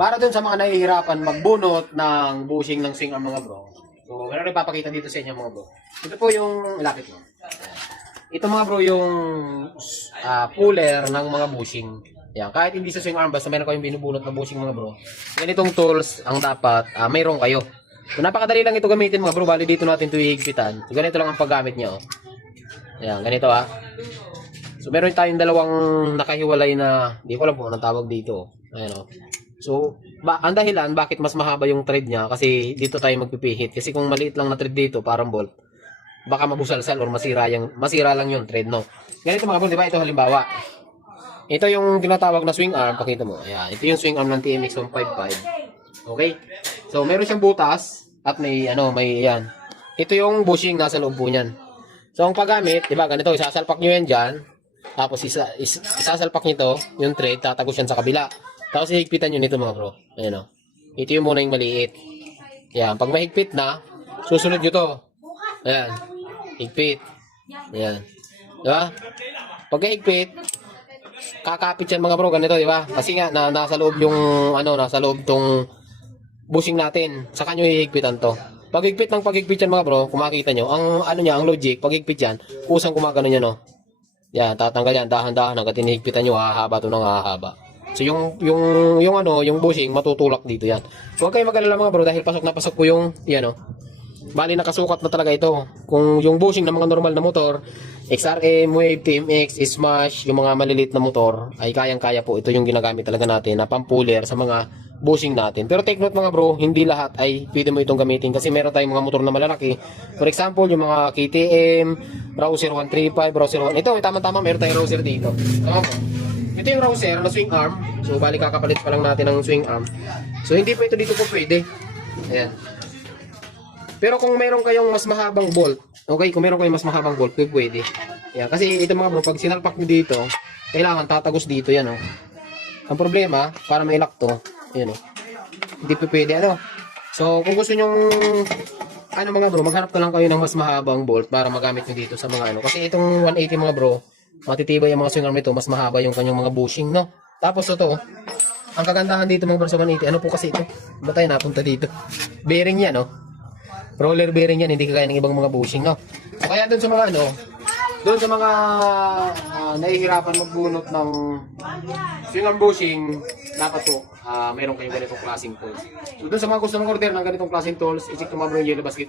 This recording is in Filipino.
para dun sa mga nahihirapan magbunot ng bushing ng swing arm mga bro. So, meron rin papakita dito sa inyo mga bro. Ito po yung lapit mo. Ito mga bro yung puller ng mga bushing. Yan, kahit hindi sa swing arm, basta meron kayong binubunot ng bushing mga bro. Ganitong tools ang dapat mayroon kayo. So, napakadali lang ito gamitin mga bro. Bali dito natin ito ihigpitan. So, ganito lang ang paggamit niya. Oh. Yan, ganito So, meron tayong dalawang nakahiwalay na, hindi ko alam kung anong tawag dito. Ayan So, ang dahilan bakit mas mahaba yung thread niya kasi dito tayo magpipihit. Kasi kung maliit lang na thread dito, parang bolt, baka mabusalsal or masira lang yung thread, no? Ganito mga bro, di ba? Ito halimbawa. Ito yung tinatawag na swing arm, pakita mo. Ayan, ito yung swing arm ng TMX 155. Okay? So, meron siyang butas at may yan. Ito yung bushing nasa loob po niyan. So, ang paggamit, di ba? Ganito, isasalpak nyo yan dyan. Tapos isasalpak nito yung thread, tatagos yan sa kabila. Tapos ihigpitan nyo nito mga bro. Ayan Ito yung muna yung maliit. Ayan, pag mahigpit na, susunod nyo to. Ayan, higpit. Ayan. Diba? Pag higpit, kakapit yan mga bro, ganito, diba? Kasi nga, nasa loob yung, nasa loob tong bushing natin. Saka nyo hihigpitan to. Pag higpit yan mga bro, kung makikita nyo, ang logic, pag higpit yan, kusang kumagano yan, Yan, tatanggal yan, dahan-dahan hanggang tinihigpitan nyo, hahaba ito ng hahaba. So yung bushing matutulak dito yan. So huwag kayong mag-alala mga bro dahil pasok na pasok po yung bali nakasukat na talaga ito. Kung yung bushing ng mga normal na motor, XRM, Wave, TMX, Smash, yung mga maliliit na motor ay kayang-kaya po. Ito yung ginagamit talaga natin na pampuller sa mga bushing natin. Pero take note mga bro, hindi lahat ay pwede mo itong gamitin kasi meron tayong mga motor na malalaki. For example, yung mga KTM, Rouser 135, Rouser 1. Ito, tama-tama meron tayong Rouser dito. Tama po. Ito yung Rouser na swing arm. So, bali kakapalit pa lang natin ng swing arm. So, hindi po ito dito po pwede. Ayan. Pero kung meron kayong mas mahabang bolt, okay, kung meron kayong mas mahabang bolt, pwede. Ayan. Kasi ito mga bro, pag sinalpak nyo dito, kailangan tatagos dito yan, Ang problema, para mailak to, ayan, hindi po pwede, So, kung gusto nyong, mga bro, maghanap na lang kayo ng mas mahabang bolt para magamit nyo dito sa mga Kasi itong 180 mga bro, matitibay yung mga swing arm nito, mas mahaba yung kanyang mga bushing, Tapos ito, ang kagandahan dito mga bro sa 180, po kasi ito? Ba tayo napunta dito? Bearing yan, Roller bearing yan, hindi kagaya ng ibang mga bushing, So, kaya dun sa mga doon sa mga nahihirapan magbunot ng swing arm bushing, dapat po mayroon kayong ganitong klaseng tools. So doon sa mga gusto ng order ng ganitong klaseng tools, i-check to mga bro yung Yellow Basket.